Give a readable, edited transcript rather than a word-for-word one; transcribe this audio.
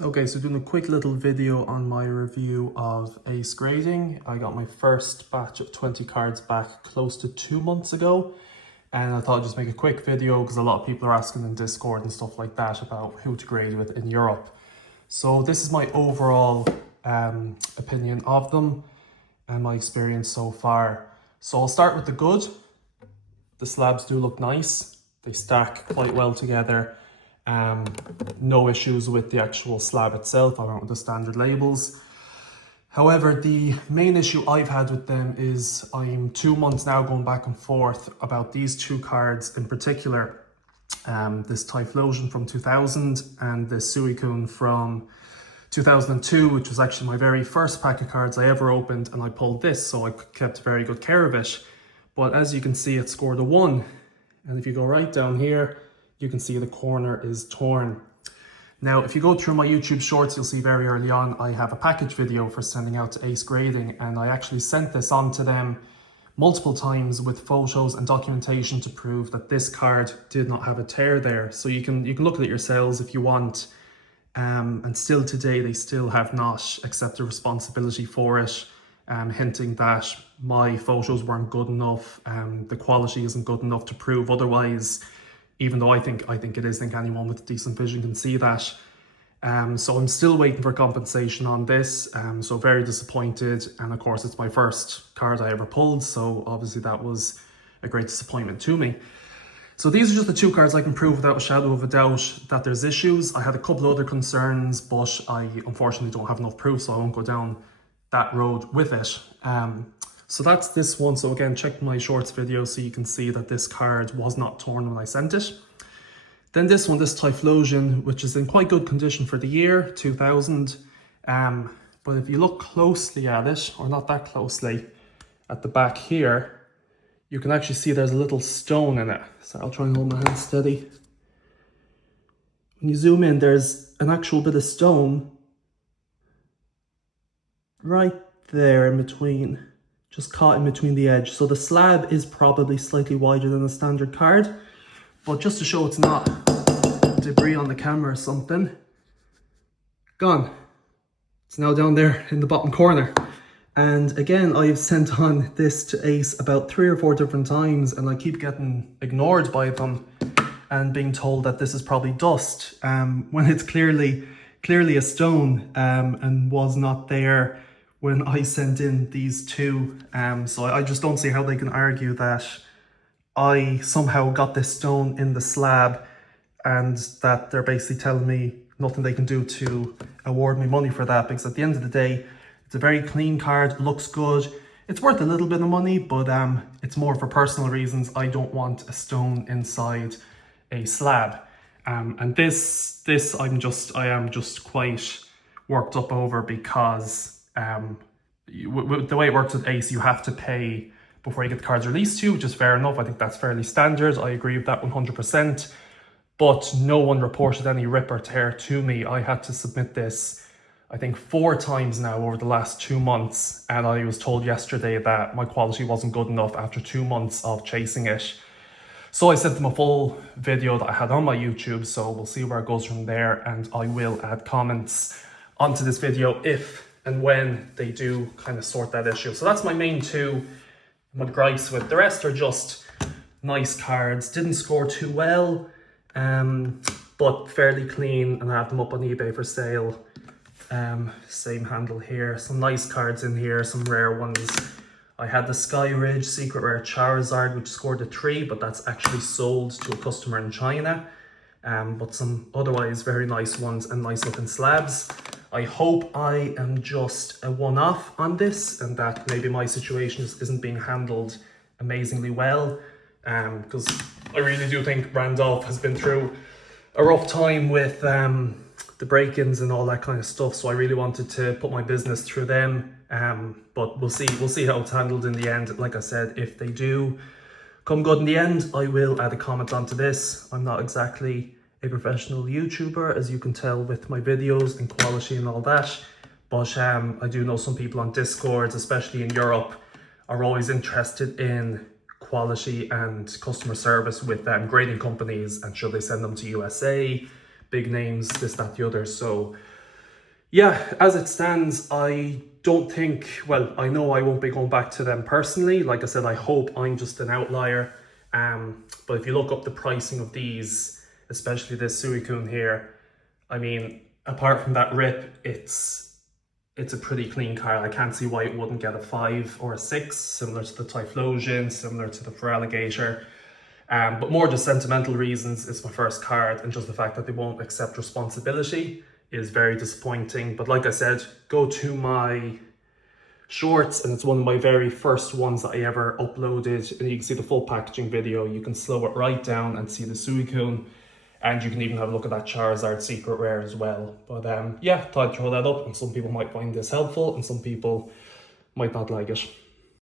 Okay, so doing a quick little video on my review of Ace Grading. I got my first batch of 20 cards back close to 2 months ago, and I thought I'd just make a quick video because a lot of people are asking in Discord and stuff like that about who to grade with in Europe. So this is my overall opinion of them and my experience so far. So I'll start with the good. The slabs do look nice. They stack quite well together. No issues with the actual slab itself. I went with the standard labels. However, the main issue I've had with them is I'm 2 months now going back and forth about these two cards in particular. This Typhlosion from 2000 and the Suicune from 2002, which was actually my very first pack of cards I ever opened, and I pulled this, so I kept very good care of it. But as you can see, it scored a 1. And if you go right down here, you can see the corner is torn. Now, if you go through my YouTube shorts, you'll see very early on, I have a package video for sending out to Ace Grading, and I actually sent this on to them multiple times with photos and documentation to prove that this card did not have a tear there. So you can look at it yourselves if you want. And still today, they still have not accepted responsibility for it, hinting that my photos weren't good enough, the quality isn't good enough to prove otherwise. Even though I think it is, I think anyone with decent vision can see that. So I'm still waiting for compensation on this. So very disappointed. And of course, it's my first card I ever pulled. So obviously that was a great disappointment to me. So these are just the two cards I can prove without a shadow of a doubt that there's issues. I had a couple other concerns, but I unfortunately don't have enough proof, so I won't go down that road with it. So that's this one. So again, check my shorts video so you can see that this card was not torn when I sent it. Then this one, this Typhlosion, which is in quite good condition for the year, 2000. But if you look closely at it, or not that closely, at the back here, you can actually see there's a little stone in it. So I'll try and hold my hand steady. When you zoom in, there's an actual bit of stone right there in between. Just caught in between the edge. So the slab is probably slightly wider than a standard card, but just to show it's not debris on the camera or something, gone. It's now down there in the bottom corner. And again, I've sent on this to Ace about 3 or 4 different times, and I keep getting ignored by them and being told that this is probably dust, when it's clearly a stone, and was not there when I sent in these two. So I just don't see how they can argue that I somehow got this stone in the slab and that they're basically telling me nothing they can do to award me money for that, because at the end of the day, it's a very clean card, looks good. It's worth a little bit of money, but it's more for personal reasons. I don't want a stone inside a slab. And this I am just quite worked up over, because the way it works with Ace, you have to pay before you get the cards released to you, which is fair enough. I think that's fairly standard. I agree with that 100%. But no one reported any rip or tear to me. I had to submit this, I think, 4 times now over the last 2 months. And I was told yesterday that my quality wasn't good enough after 2 months of chasing it. So I sent them a full video that I had on my YouTube. So we'll see where it goes from there. And I will add comments onto this video if and when they do kind of sort that issue. So that's my main two I'm gripes with. The rest are just nice cards. Didn't score too well, but fairly clean, and I have them up on eBay for sale. Same handle here. Some nice cards in here, some rare ones. I had the Skyridge Secret Rare Charizard, which scored a 3, but that's actually sold to a customer in China. But some otherwise very nice ones and nice looking slabs. I hope I am just a one-off on this, and that maybe my situation isn't being handled amazingly well, because I really do think Randolph has been through a rough time with the break-ins and all that kind of stuff. So I really wanted to put my business through them, but we'll see how it's handled in the end. Like I said, if they do come good in the end, I will add a comment onto this. I'm not exactly a professional YouTuber, as you can tell with my videos and quality and all that, but I do know some people on Discord, especially in Europe, are always interested in quality and customer service with grading companies, and should they send them to USA, big names, this, that, the other. So Yeah, as it stands, I don't think, well, I know I won't be going back to them personally. Like I said, I hope I'm just an outlier. But if you look up the pricing of these, especially this Suicune here, I mean, apart from that rip, it's a pretty clean car. I can't see why it wouldn't get a 5 or a 6, similar to the Typhlosion, similar to the Feraligatr. But more just sentimental reasons. It's my first card, and just the fact that they won't accept responsibility is very disappointing. But like I said, go to my shorts, and it's one of my very first ones that I ever uploaded, and you can see the full packaging video. You can slow it right down and see the Suicune, and you can even have a look at that Charizard secret rare as well. But yeah, thought I'd throw that up, and some people might find this helpful and some people might not like it.